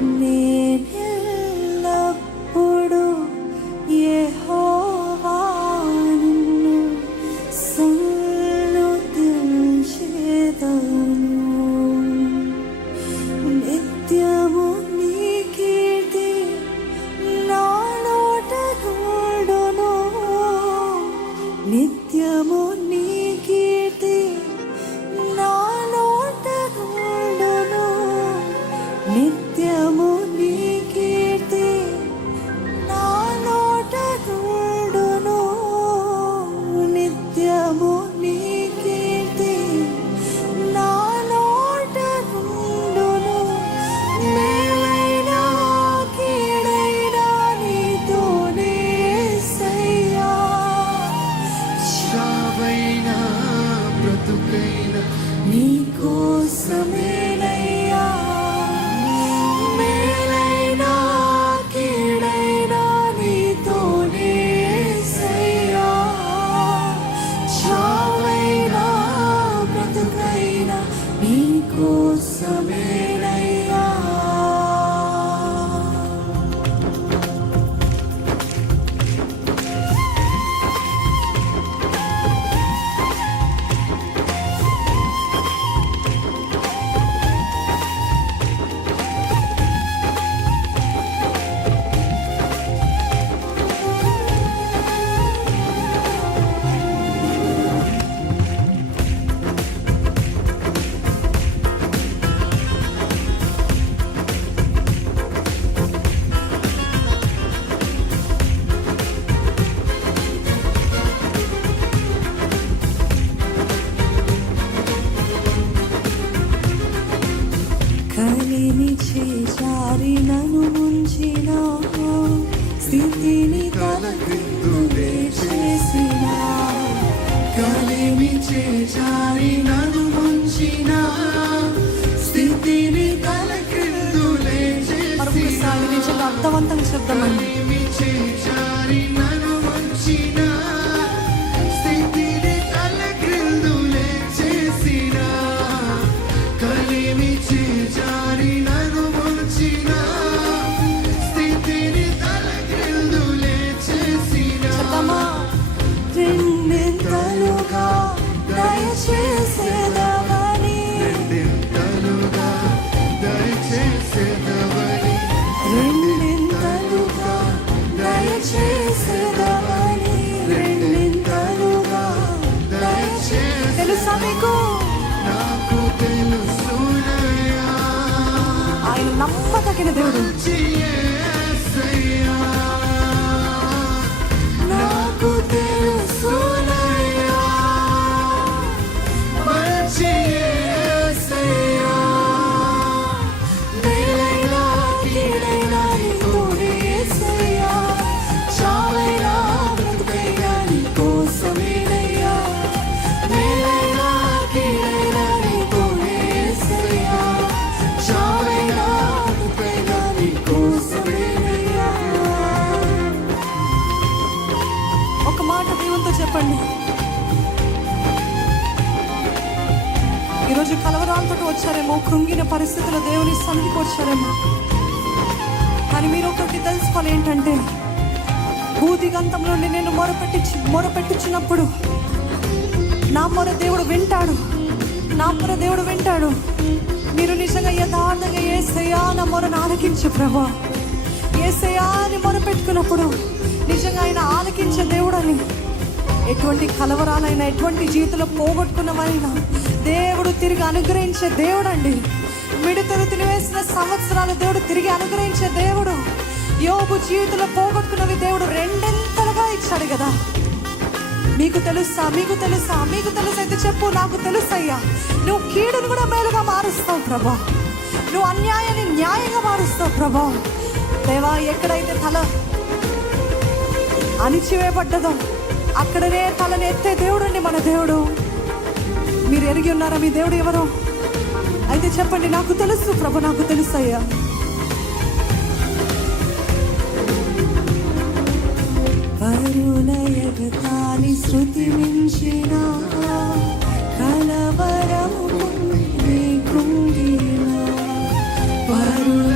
నేనెల్లప్పుడూ యెహోవా నిన్ను సన్నుతించెదను. నిత్యము నీ కీర్తి నా నోట నుండును. నిత్యము నీ కీర్తి నా నోట నుండును. నిత్యము నీ కీర్తి నా నోట నుండును. నిత్యము నీ కీర్తి నా నోట నుండును. మేలైనా కీడైనా నీతోనే యేసయ్యా. చావైనా బ్రతుకైనా నీకోసమేనయ్యా. మేలైనా కీడైనా నీతోనే యేసయ్యా. చావైనా బ్రతుకైనా నీకోసమేనయ్యా. కలిమి చేజారి నన్ను ముంచిన స్థితిని తలక్రిందులే చేసిన. కలిమి చేజారి నన్ను ముంచిన స్థితిని తలక్రిందులే మరొకసారి నిజంగా అర్థవంతంగా చెప్తామండి. కలిమి చేజారి నన్ను ముంచిన స్థితిని తలక్రిందులే చేసిన. కలిమి చేజారి నన్ను ముంచిన స్థితిని తలక్రిందులే చేసిన. చెప్తామా? రెండింతలుగా దయచేసేదవని. రెండింతలుగా దయచేసేదవని. రెండింతలుగా దయచేసేదవని. రెండింతలుగా దయచేసేదవని. తెలుసా మీకు? నాకు తెలుసునయ్యా ఆయన నమ్మదగిన దేవుడు. యేసయ్యా. నాకు తెలుసునయ్యా మంచి యేసయ్యా. మేలైనా కీడైనా నీతోనే యేసయ్యా. చావైనా బ్రతుకైనా నీకోసమేనయ్యా. మేలైనా కీడైనా నీతోనే యేసయ్యా. చావైనా బ్రతుకైనా నీకోసమేనయ్యా. ఒక మాట దేవునితో చెప్పండి. ఈరోజు కలవరాలతో వచ్చారేమో, కృంగిన పరిస్థితుల్లో దేవుని సన్నిధికి వచ్చారేమో. కానీ మీరు ఒకటి తెలుసుకోవాలి, ఏంటంటే భూదిగంతంలో నేను మొరపెట్టించినప్పుడు నా మొర దేవుడు వింటాడు. నా మొర దేవుడు వింటాడు. మీరు నిజంగా యథార్థంగా యేసయ్యా నా మొరను ఆలకించు ప్రభా. యేసయ్యా అని మొరపెట్టుకున్నప్పుడు నిజంగా ఆయన ఆలకించే దేవుడని. ఎటువంటి కలవరాలైనా, ఎటువంటి జీవితంలో పోగొట్టుకున్నవైనా దేవుడు తిరిగి అనుగ్రహించే దేవుడు అండి. మిడతలు తినివేసిన సంవత్సరాలు దేవుడు తిరిగి అనుగ్రహించే దేవుడు. యోబు జీవితంలో పోగొట్టుకున్నవి దేవుడు రెండింతలుగా ఇచ్చాడు కదా. మీకు తెలుసా? మీకు తెలుసా? మీకు తెలుసా? అయితే చెప్పు, నాకు తెలుసయ్యా. నువ్వు కీడును కూడా మేలుగా మారుస్తావు ప్రభా. నువ్వు అన్యాయాన్ని న్యాయంగా మారుస్తావు ప్రభా. దేవా, ఎక్కడైతే తల అణిచివేయబడ్డదో అక్కడనే తలని ఎత్తే దేవుడు అండి మన దేవుడు. మీరు ఎరిగి ఉన్నారా మీ దేవుడు ఎవరో? అయితే చెప్పండి, నాకు తెలుసు ప్రభు, నాకు తెలుసయ్యా. పరుల ఎగతాళి శృతి మించిన కలవరము కుంగిన పరుల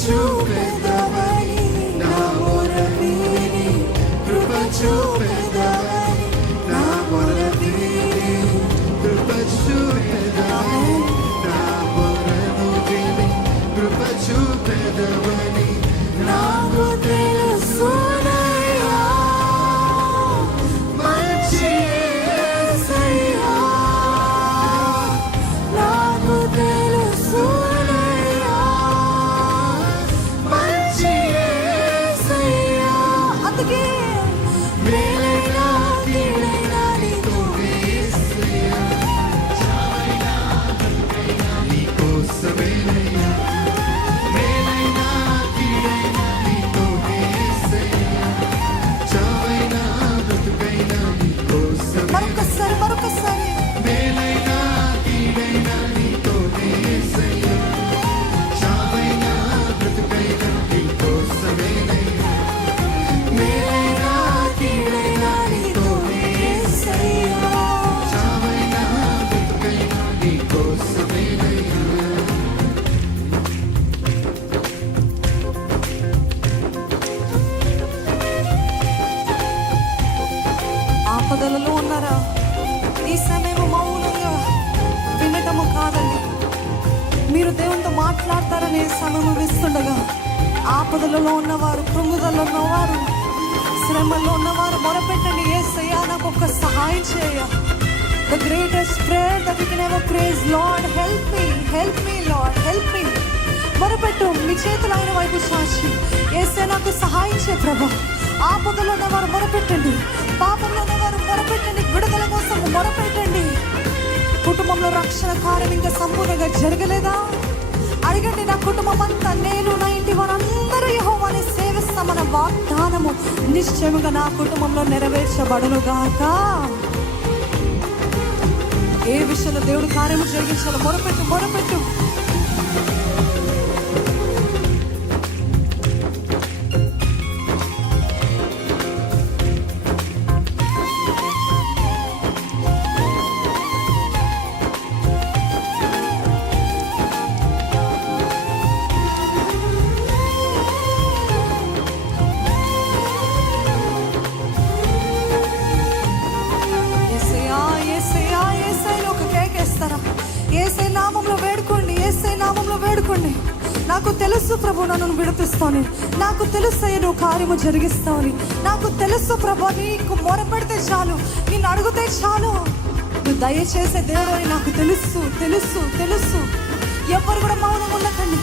చూపెదవని నా మొర విని కృప చూపెదవని నా మొర విని కృప చూపెదవని నా మొరను విని కృప చూపెదవని నాకు తెలుసునయ్యా మంచి యేసయ్యా నాకు తెలుసునయ్యా మంచి యేసయ్యా అందుకే మేలైన కీడైన నీతోనే యేసయ్యా చావైనా బ్రతుకైనా నీకోసమేనయ్యా మేలైన కీడైన నీతోనే యేసయ్యా చావైనా బ్రతుకైనా నీకోసమే మరొకసారి మేలైన కీడైన నీతోనే యేసయ్యా చావైనా బ్రతుకైనా నీకోసమేనయ్యా మేలైన కీడైన నీతోనే యేసయ్యా చావైనా బ్రతుకైనా నీకోసమేనయ్యా ఆపదలలో ఉన్నారా? ఈ సమయం మౌనంగా వినటము కాదండి, మీరు దేవునితో మాట్లాడతారనే సమయం ఇస్తుండగా ఆపదలలో ఉన్నవారు, కృంగుదలలో ఉన్నవారు, శ్రమల్లో ఉన్నవారు మొరపెట్టండి. యేసయ్యా నాకు ఒక్క సహాయం చేయ. The greatest prayer that we can ever praise, Lord help me Lord help me. మొరపెట్టు, మీ చేతులు ఆయన వైపు చాచి యేసయ్యా నాకు సహాయం చేయ ప్రభా. ఆపదలో ఉన్నవారు మొరపెట్టండి, పాపంలో ఉన్నవారు మొరపెట్టండి, విడుదల కోసం మొరపెట్టండి. కుటుంబంలో రక్షణ కార్యం ఇంకా సంపూర్ణంగా జరగలేదా? అడగండి, నా కుటుంబం అంతా, నేను నా ఇంటి వారందరూ యెహోవాని సేవిస్తామన్న వాగ్దానము నిశ్చయముగా నా కుటుంబంలో నెరవేర్చబడును గాక. ఏ విషయంలో దేవుడు కార్యము జరిగించాలో మొరపెట్టు. యేసయ్య నామములో వేడుకోండి. నాకు తెలుసు ప్రభు నన్ను విడిపిస్తాను, నాకు తెలుసు నువ్వు కార్యము జరిగిస్తావని, నాకు తెలుసు ప్రభు నీకు మొరపెడితే చాలు, నిన్ను అడిగితే చాలు నువ్వు దయచేసే దేవుడు అని నాకు తెలుసు. ఎవరు కూడా మౌనం ఉండకండి,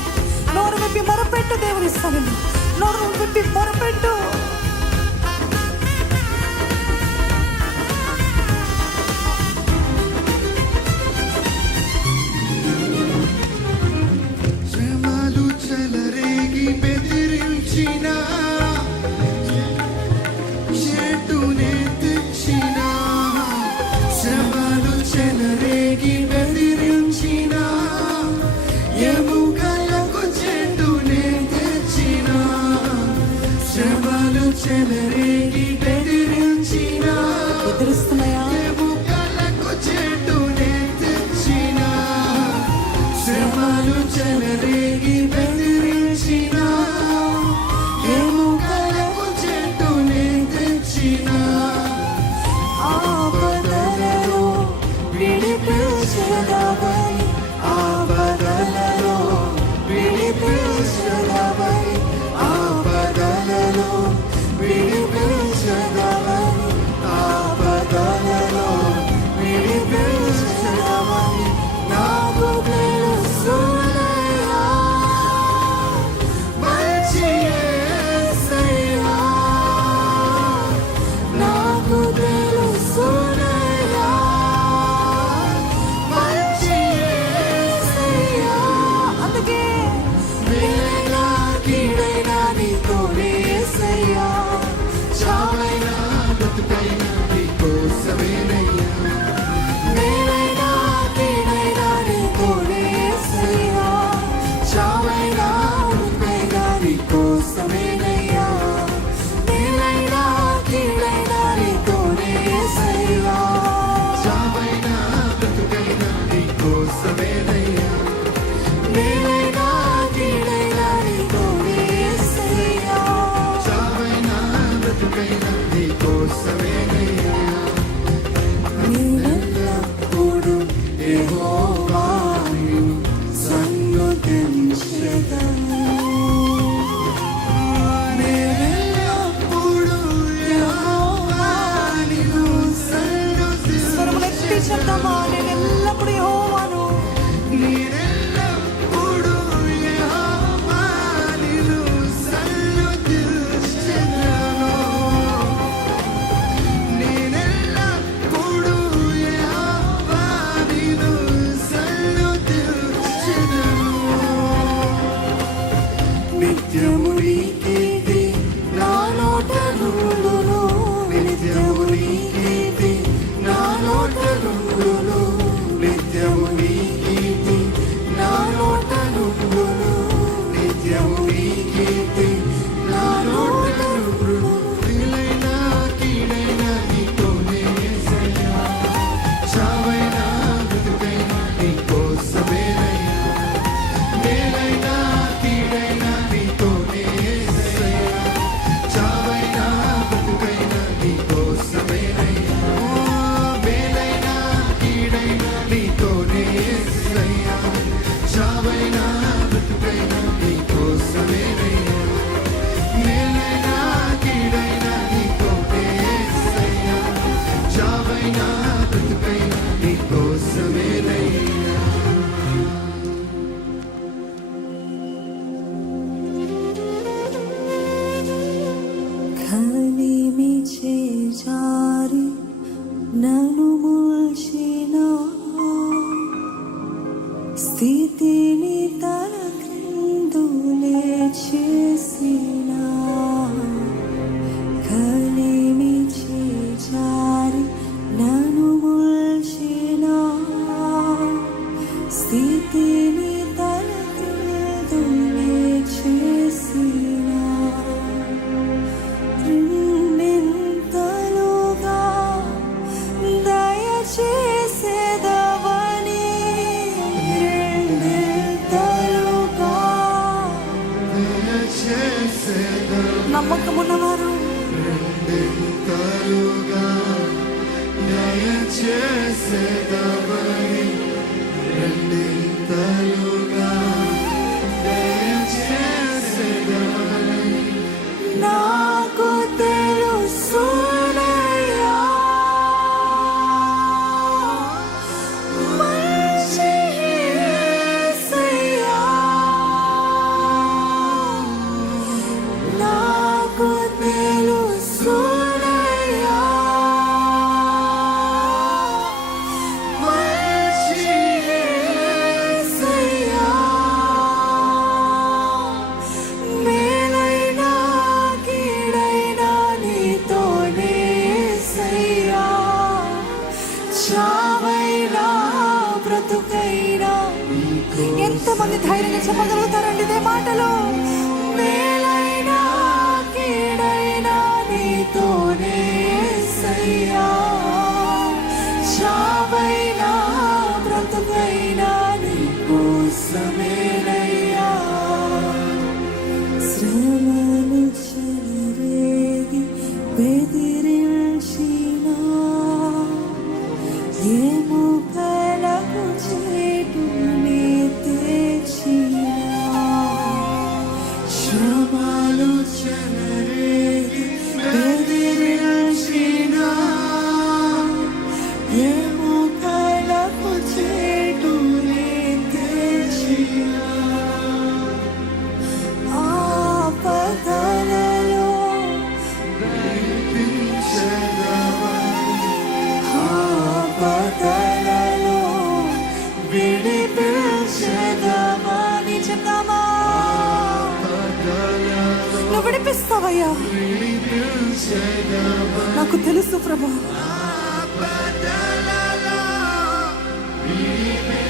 నోరు విప్పి మొరపెట్టు, దేవుని ఇస్తానండి. నోరు విప్పి మొరపెట్టు. శ్రమలు చెలరేగి బెదిరించినా చెట్టునే తెచ్చినా శ్రమలు చెలరేగి బెదిరించినా ఎముకలకు చెట్టునే తెచ్చినా శ్రమలు చెలరేగి బెదిరించినా ఎదురుస్తున్నాయా? ఎముకలకు చెట్టునే తెచ్చినా శ్రమలు చెలరేగి బెదిరించినా ఎముకలకు చెట్టునే తెచ్చినా ఆపదలలో విడిపించదవని, ఆపదలలో విడిపించదవని ఆపదలలో విడిపించదవని నిత్యము నీ కీర్తి నా నోట నుండును నిత్యము నీ కీర్తి నా నోట నుండును నిత్యము నీ కీర్తి నా నోట నుండును నిత్యము నీ కీర్తి నా నోట నుండును మేలైనా కీడైనా నీతోనే యేసయ్యా చావైనా బ్రతుకైనా నీకోసమేనయ్యా మేలైనా కీడైనా నీతోనే యేసయ్యా చావైనా బ్రతుకైనా నీకోసమేనయ్యా మేలైనా కీడైనా నీతోనే యేసయ్యా చావైనా బ్రతుకైనా నీకోసమేనయ్యా మేలైనా కీడైనా నీతోనే యేసయ్యా చావైనా బ్రతుకైనా నీకోసమేనయ్యా కలిమి చేజారి నన్ను మూల్చిన స్థితిని తన క్రిందులే చేసిన కలిమి చేజారి నన్ను మూల్చిన స్థితిని తన క్రిందులే చేసిన రెండింతలుగా దయచేసేదవని రెండింతలుగా దయచేసేదా నమ్మకమున్నవారు రెండింతలుగా దయచేసేదవని రెండింతలుగా దయచేసేదవని నాకు తెలుసునయ్యా మంచి యేసయ్యా నాకు తెలుసునయ్యా మంచి యేసయ్యా మేలైనా కీడైనా నీతోనే యేసయ్యా చావైనా బ్రతుకైనా ఎంతమంది ధైర్యంగా చెప్పగలుగుతారండి ఇదే మాటలు మేలైనా కీడైనా నీతోనే యేసయ్యా చావైనా బ్రతుకైనా నీకోసమేనయ్యా శ్రమను చెలరేగి బెదిరించిన ఎముకలకు చేటుని తెచ్చిన శ్రమలు చెలరేగి బెదిరించిన ఎముకలకు చేటుని తెచ్చిన ఆపదలలో ఆపదలలో విడిపించదవని చెప్తామా నువ్వు విడిపిస్తావయ్యా నాకు తెలుసు ప్రభు ఆపదలలో విడిపించదవని